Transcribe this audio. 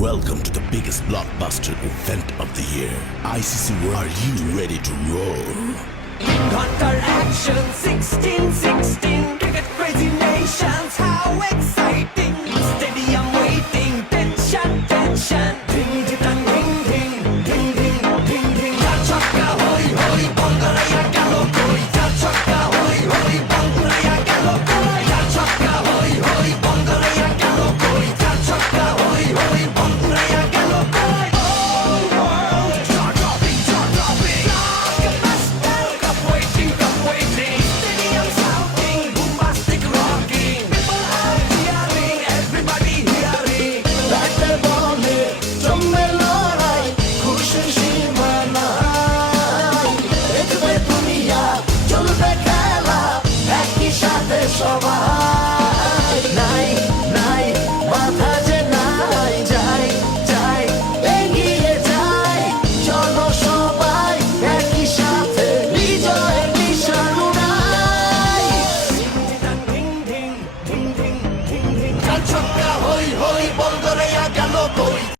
Welcome to the biggest blockbuster event of the year. ICC World. Are you ready to roll? Hunter action 1616 cricket crazy nations, how exciting. Stadium waiting, tension tension. Ding ding ding ding ding ding ding ding. Ya chakka hoi hoi banguraya gelo koi. Ya chakka hoi hoi banguraya gelo koi. Ya chakka hoi hoi banguraya gelo koi. Ya chakka hoi hoi banguraya gelo koi. All world jaw dropping like a master. Cup waiting stadium shouting, bombastic rocking. People are cheering, everybody hearing. ব্যাটের বলে জমে লড়াই, খুশির সীমা নাই। দেখবে দুনিয়া, চলবে খেলা, একই সাথে সবাই। নাই নাই বাধা যে নাই, যাই যাই এগিয়ে যাই। চলো সবাই একই সাথে বিজয়ের নিশান উড়াই। Ding ding ding ding ding ding. Ya chakka hoi hoi